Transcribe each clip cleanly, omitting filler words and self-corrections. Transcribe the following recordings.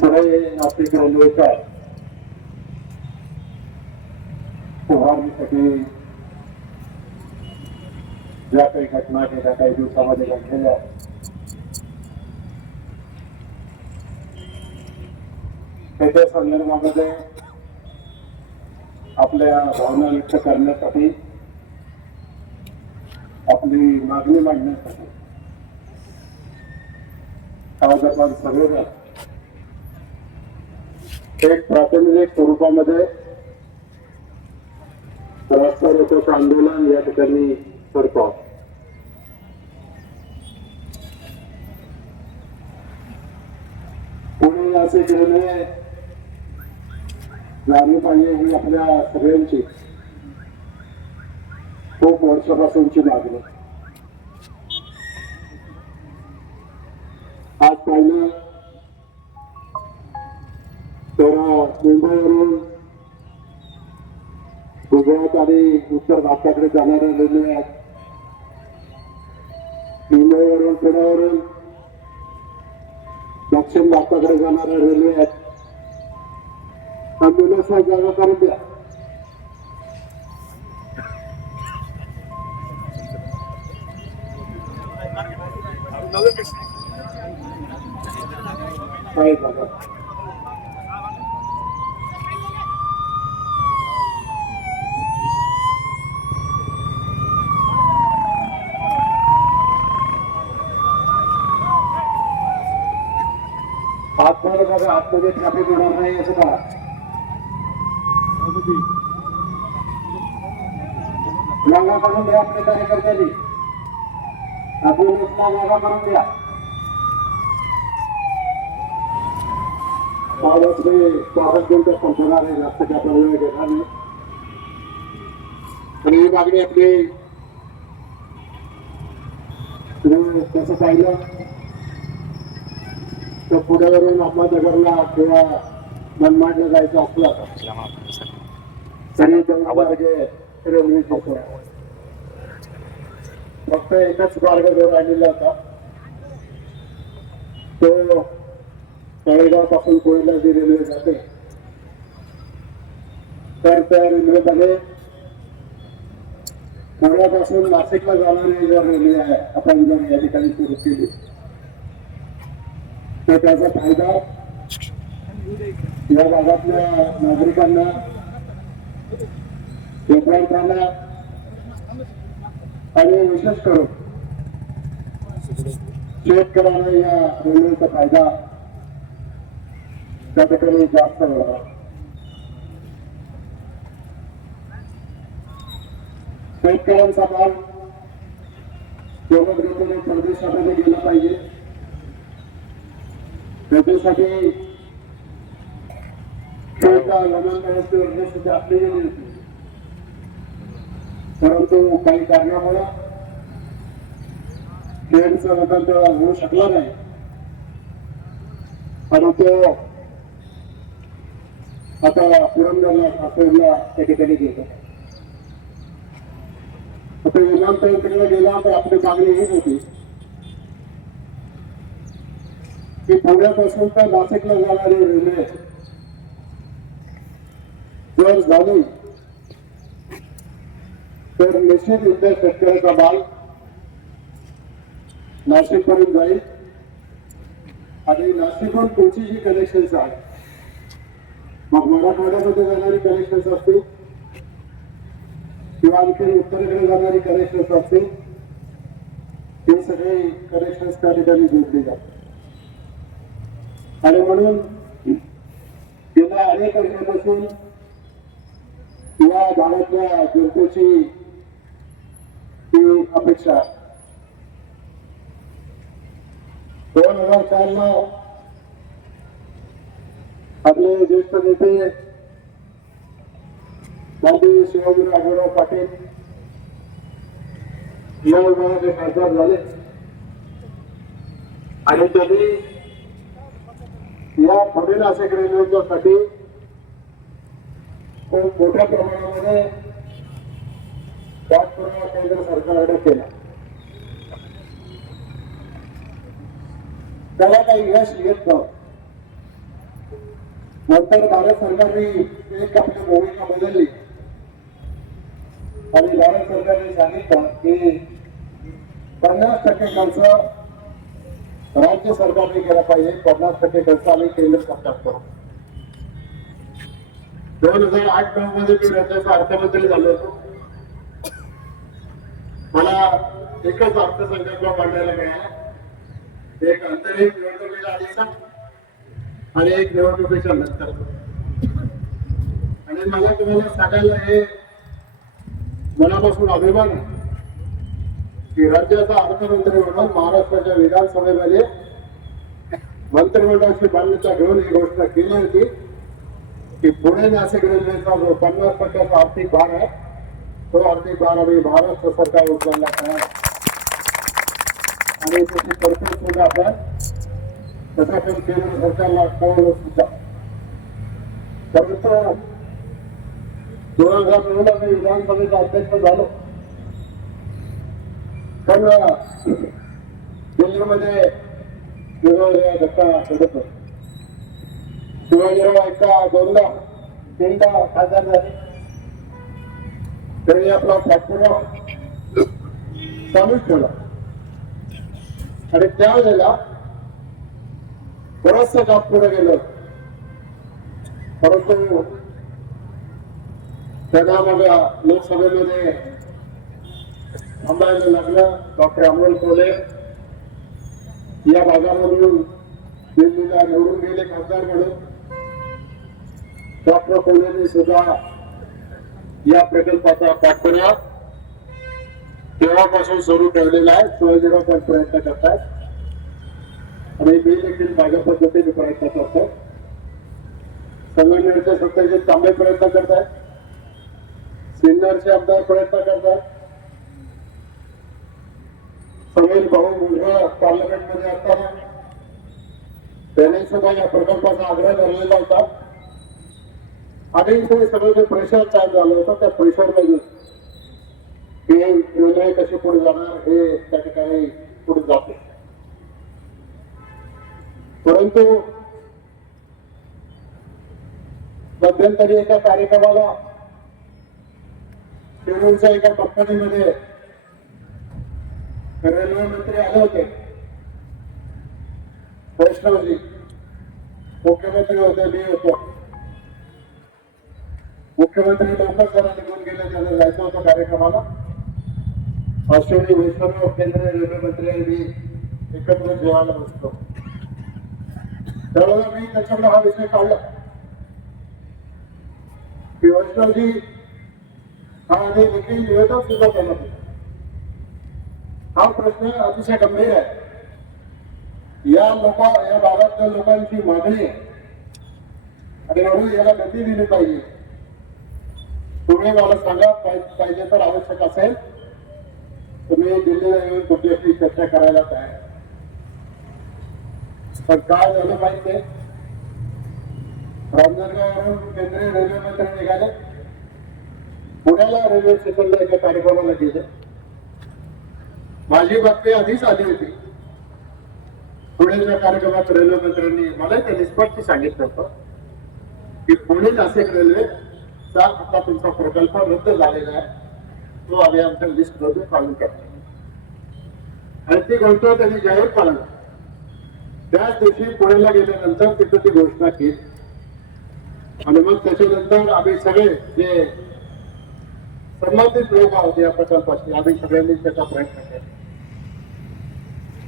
पुढे नाशिक रेल्वेच्या उभारणीसाठी ज्या काही घटना गेल्या काही दिवसामध्ये घडलेल्या त्याच्या संदर्भामध्ये आपल्या भावना व्यक्त करण्यासाठी आपली मागणी मांडण्यासाठी आज आपण सगळेजण एक प्रातिनिधिक स्वरूपामध्ये रस्ता रोकोचं आंदोलन या ठिकाणी करतो. पुणे नाशिक रेल्वे झाली पाहिजे ही आपल्या सगळ्यांची खूप वर्षापासूनची मागणी. आज पाहिलं तर मुंबईवरून गुजरात आणि उत्तर भारताकडे जाणाऱ्या रेल्वे आहेत. मुंबईवरून पुण्यावरून दक्षिण भारताकडे जाणाऱ्या रेल्वे आहेत. अँब्युलन्सला जागा करून द्या. काय झालं आतमध्ये बघा, आतमध्ये ट्रॅफिक होणार नाही असं का जागा करून द्या. आपल्या कार्यकर्त्यांनी अँब्युलन्सला जागा करून द्या. स्वागत घेऊन संपवणार आहे. जास्त त्या वेळ घेणार नाही. आणि ही मागणी आपली तसं पाहिलं तर पुण्यावरून अहमदनगरला किंवा मनमाडला जायचं असलं तरी रेल्वे फक्त एकच मार्ग जो राहिलेला होता तो तळेगाव पासून पुण्याला जी रेल्वे जाते तर त्या रेल्वेमध्ये पुण्यापासून नाशिकला जाणारी जर रेल्वे आहे आपण जर या ठिकाणी सुरू केली तर त्याचा फायदा या भागातल्या नागरिकांना, व्यापाऱ्यांना आणि विशेष करून शेतकऱ्यांना या रेल्वेचा फायदा त्या ठिकाणी जास्त होणार. शेतकऱ्यांचा माल सोबत घेतलेल्या परदेशामध्ये गेला पाहिजे. त्याच्यासाठी आपली गेली होती, परंतु काही कारणामुळे ट्रेनचं बदल तेव्हा होऊ शकला नाही आणि तो आता पुरंदरला सासवडला त्या ठिकाणी गेलो. आता विमानतळाकडे गेला तर आपली मागणी हीच होती की पुण्यापासून तर नाशिकला जाणारी रेल्वे जर झाली तर निश्चित इथल्या शेतकऱ्याचा माल नाशिक पर्यंत जाईल आणि नाशिकहून पुढची जी कनेक्शन्स आहेत मग मराठवाड्यामध्ये जाणारी कनेक्शन्स असतील किंवा आणखी उत्तरेकडे जाणारी कनेक्शन्स असतील हे सगळे कनेक्शन्स त्या ठिकाणी जोडले जातात. आणि म्हणून गेल्या अनेक वर्षापासून या भागातल्या जनतेची ही अपेक्षा 2004 ला आपले ज्येष्ठ नेते माननीय शिवाजीराव आढळराव पाटील या विभागाचे खासदार झाले आणि त्यांनी या पुणे नाशिक रेल्वेसाठी खूप मोठ्या प्रमाणामध्ये पाठपुरावा केंद्र सरकारकडे केला. त्याला काही यश येत नव्हतं. नंतर भारत सरकारने एक आपली भूमिका बदलली आणि भारत सरकारने सांगितलं की 50% खर्च राज्य सरकारने केला पाहिजे, 50% खर्च आम्ही केंद्र सरकार करू. 2008-9 मध्ये मी राज्याचा अर्थमंत्री झालो होतो. मला एकच अर्थसंकल्प मांडायला मिळाला, एक अंतरिम निवडणुकीच्या आधीचा आणि एक निवडणुकीच्या नंतर. आणि मला तुम्हाला सांगायला हे मनापासून अभिमान आहे की राज्याचा अर्थमंत्री म्हणून महाराष्ट्राच्या विधानसभेमध्ये मंत्रिमंडळाची मान्यता घेऊन ही घोषणा केली होती की पुणे नाशिक रेल्वेचा जो 50% आर्थिक भार आहे तो आर्थिक भार आम्ही महाराष्ट्र सरकार उचलायला तयार आहे. आणि त्याची तरतूद सुद्धा आपण तसा पण केंद्र सरकारला कळवलं सुद्धा. परंतु 2009 मी विधानसभेचा अध्यक्ष झालो, पण दिल्लीमध्ये धक्का घडत होता. शिवाजीराव एकदा दोनदा तीनदा खासदार झाले, त्यांनी आपला पाठपुरावा चालूच ठेवला आणि त्यावेळेला बरचसं काम पुढे गेलं. परंतु त्यांना मग लोकसभेमध्ये थांबायला लागलं. डॉक्टर अमोल कोल्हे या भागामधून दिल्लीला निवडून गेले खासदार म्हणून. डॉक्टर कोल्हेंनी सुद्धा या प्रकल्पाचा पाठपुरावा तेव्हापासून सुरू ठेवलेला आहे. शिवाजीराव पण प्रयत्न करतात आणि मी देखील माझ्या पद्धतीने प्रयत्न करतो. संघटनेचे सत्तेचे चांगले प्रयत्न करतात, सिन्नरचे आमदार प्रयत्न करतात. समीर भाऊ मुलगा पार्लमेंटमध्ये असताना त्यांनी सुद्धा या प्रकल्पाचा आग्रह धरलेला होता आणि ते सगळं जे प्रेशर चार्ज झालं होतं त्या प्रेशरमध्ये ही रेल्वे कशी पुढे जाणार हे त्या ठिकाणी पुढे जाते. परंतु मध्यंतरी एका कार्यक्रमाला शिरूरच्या एका कंपनीमध्ये रेल्वे मंत्री आले होते, वैष्णवजी. मुख्यमंत्री होते, मी होतो. मुख्यमंत्री लवकर जरा निघून गेले, त्यांना जायचं होतं कार्यक्रमाला. अश्विनी वैष्णव केंद्रीय रेल्वे मंत्री आणि मी एकत्र जेवायला बसतो. त्यावेळेला मी त्याच्याकडे हा विषय काढला की वैष्णवजी हा आधी देखील निवेदन सुद्धा केलं होतं. हा प्रश्न अतिशय गंभीर आहे. या भागातल्या लोकांची मागणी आहे आणि म्हणून याला गती दिली पाहिजे. तुम्ही मला सांगा, पाहिजे तर आवश्यक असेल तुम्ही दिल्लीला येऊन कुठल्याशी चर्चा करायला तयार. पण काय झालं माहिती आहे, रामजनगाववरून केंद्रीय रेल्वे मंत्री निघाले, पुण्याला रेल्वे स्टेशनला एका कार्यक्रमाला गेले. माझी बातमी आधीच आली होती. पुण्याच्या कार्यक्रमात रेल्वे मंत्र्यांनी मला त्या निष्पत्ती सांगितलं होतं की पुणे नाशिक रेल्वेचा आता तुमचा प्रकल्प रद्द झालेला आहे, तो आम्ही आमच्या लिस्ट मध्ये काढून टाकतो. आणि ती गोष्ट त्यांनी जाहीर पाळली. त्याच दिवशी पुण्याला गेल्यानंतर तिथं ती घोषणा केली आणि मग त्याच्यानंतर आम्ही सगळे जे संबंधित लोक आहोत या प्रकल्पाशी आम्ही सगळ्यांनी त्याचा प्रयत्न केला.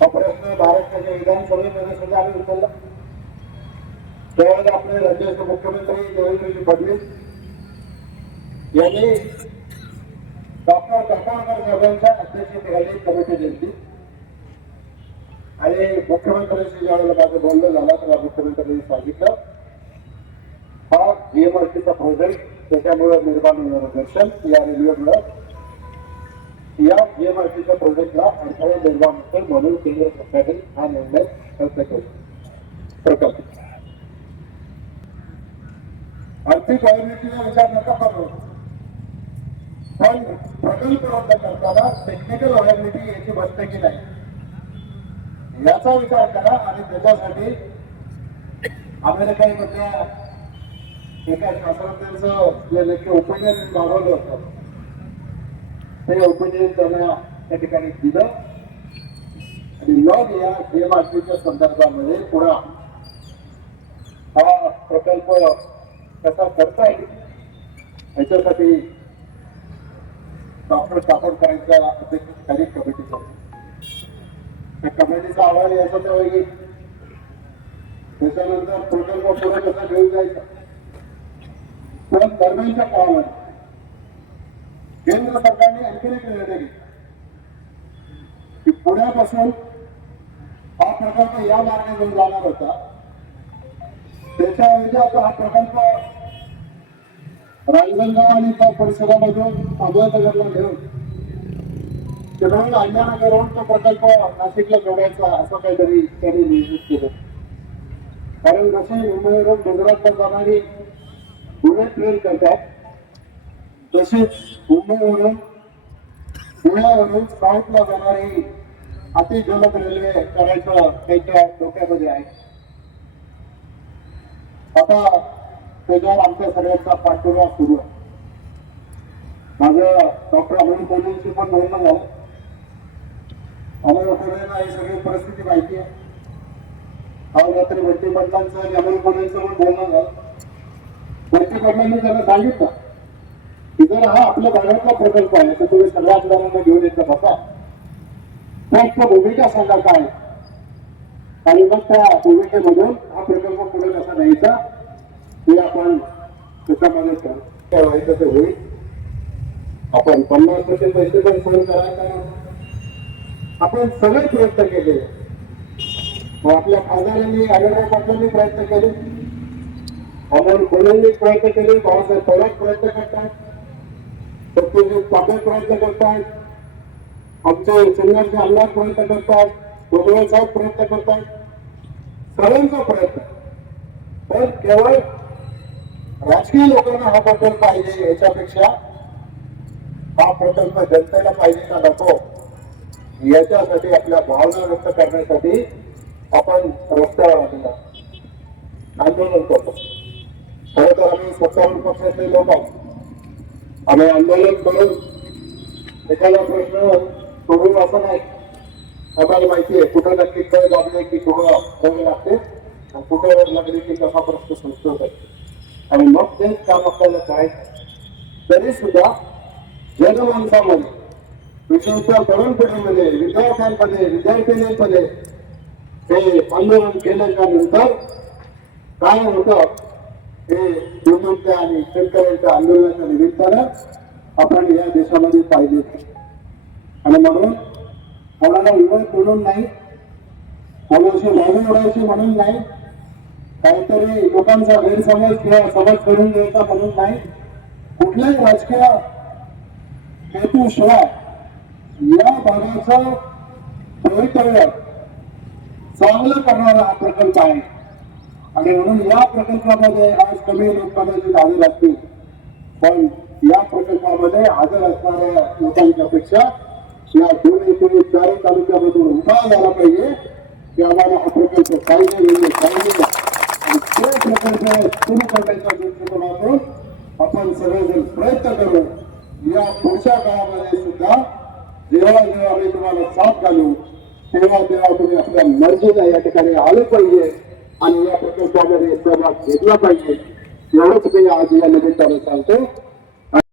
हा प्रश्न महाराष्ट्राच्या विधानसभेमध्ये सुद्धा आम्ही उचलला. त्यावेळेला आपले राज्याचे मुख्यमंत्री देवेंद्रजी फडणवीस यांनी डॉक्टर कपाळकर साहेबांच्या अध्यक्षतेखाली कमिटी नेमली आणि मुख्यमंत्र्यांशी ज्यावेळेला माझं बोलणं झालं तेव्हा मुख्यमंत्र्यांनी सांगितलं हा जीएमआरटीचा प्रोजेक्ट त्याच्यामुळे निर्माण होणारं दर्शन या रेल्वेमुळे या जीएमआरटीच्या प्रोजेक्टला अडथळे निर्माण होते म्हणून केंद्र सरकारने हा निर्णय रद्द केला. प्रकल्प आर्थिक वायबिलिटीचा विचार नका करू, पण प्रकल्प रद्द करताना टेक्निकल वायबिलिटी याची बसते नाही याचा विचार करा. आणि त्याच्यासाठी अमेरिकेमधल्या एका शास्त्रज्ञांचं जे लेखी ओपिनियन मागवलं होतं ते ओपिनियन त्यांना त्या ठिकाणी दिलं आणि मग या DMRCच्या संदर्भामध्ये पुढे हा प्रकल्प कसा करता येईल याच्यासाठी डॉक्टर चाकणकरांच्या अध्यक्षतेखाली कमिटी त्या कमिटीचा अहवाल यायचा त्यावेळी त्याच्यानंतर प्रकल्प पुढे कसा घेऊन जायचा. पण दरम्यानच्या काळामध्ये केंद्र सरकारने आणखी एक निर्णय घेतला की पुण्यापासून हा प्रकल्प या मार्गे घेऊन जाणार होता त्याच्याऐवजी आता हा प्रकल्प रांजणगाव आणि त्या परिसरामधून अहमदनगरला घेऊन तिकडून अहिल्यानगरहून तो प्रकल्प नाशिकला जोडायचा असं काहीतरी त्यांनी नियोजित केलं. कारण जशी मुंबईवरून गुजरातला जाणारी बुलेट ट्रेन करतात तशीच मुंबईवरून पुण्यावरून साऊथला जाणारी अतिजलद रेल्वे करायचं त्यांच्या डोक्यामध्ये आहे. आता त्याच्यावर आमच्या सगळ्यांचा पाठपुरावा सुरू आहे. माझं डॉक्टर अमोल कोल्हेंशी पण बोलणं झालं. अमोल कोल्हेंना ही सगळी परिस्थिती माहिती आहे. काल रात्री वरती पाटलांचं आणि अमोल कोल्हेंचं पण बोलणं झालं. वरती पाटलांनी त्यांना सांगितलं की जर हा आपल्या भागातला प्रकल्प आहे तर तुम्ही सगळ्या आमदारांना घेऊन येतं बसा त्यात भूमिका सांगा काय आणि मग त्या भूमिकेमधून हा प्रकल्प पुढे कसा न्यायचा हे आपण त्याच्यामध्ये व्हायचं ते होईल. आपण 50% पैसे पण फोन करायला आपण सगळे प्रयत्न केले. आपल्या खासदारांनी आढळराव पाटलांनी प्रयत्न केले, अमोल कोल्हेंनी प्रयत्न केले, बाळासाहेब थोरात प्रयत्न करतात, सत्यजित पाटील प्रयत्न करतात, आमचे सिन्नरचे आमदार प्रयत्न करतात, भोगळे साहेब प्रयत्न करतात, सर्वांचा प्रयत्न. पण केवळ राजकीय लोकांना हा प्रकल्प पाहिजे याच्यापेक्षा हा प्रकल्प जनतेला पाहिजे का नको याच्यासाठी आपल्या भावना व्यक्त करण्यासाठी आपण रस्त्यावर आलेलो आंदोलन करतो. खरं तर आम्ही सत्तारूढ पक्षातले लोक आहोत. आम्ही आंदोलन करून एखादा प्रश्न सोडून असं नाही. आम्हाला माहिती आहे कुठं नक्की कळ लागले की कुठं कळ लागते कुठं लागले की कसा प्रश्न सुटतो आणि मग तेच काम आपल्याला करायचं. तरी सुद्धा जनमानसामध्ये विशेषतः तरुण पिढीमध्ये विद्यार्थ्यांमध्ये विद्यार्थिनींमध्ये हे आंदोलन केल्याच्या नंतर काय होतं हे भूमीच्या आणि शेतकऱ्यांच्या आंदोलनाच्या निमित्तानं आपण या देशामध्ये पाहिले. आणि म्हणून कोणाला विरोध म्हणून नाही, कोणाशी बाजू उडायची म्हणून नाही, काहीतरी लोकांचा गैरसमज किंवा समज करून द्यायचा म्हणून नाही, कुठल्याही राजकीय हेतूशिवाय या भागाचं भवितव्य चांगलं करणारा हा प्रकल्प आहे. आणि म्हणून या प्रकल्पामध्ये आज कमी लोक कदाचित हजर असतील पण या प्रकल्पामध्ये हजर असणाऱ्या लोकांच्या पेक्षा या 2 एकूण 4 तालुक्यामधून उठाव झाला पाहिजे की आम्हाला हा प्रकल्प पाहिजे म्हणजे पाहिजे आणि तो प्रकल्प सुरू करण्याच्या दृष्टिकोनातून आपण सगळेजण प्रयत्न करू. या पुढच्या काळामध्ये सुद्धा जेव्हा जेव्हा आम्ही तुम्हाला साथ घालू तेव्हा तेव्हा तुम्ही आपल्या मर्जीला या ठिकाणी आलं पाहिजे आणि या प्रकल्पामध्ये सहभाग घेतला पाहिजे. एवढंच मी आज या निमित्ताने सांगतो.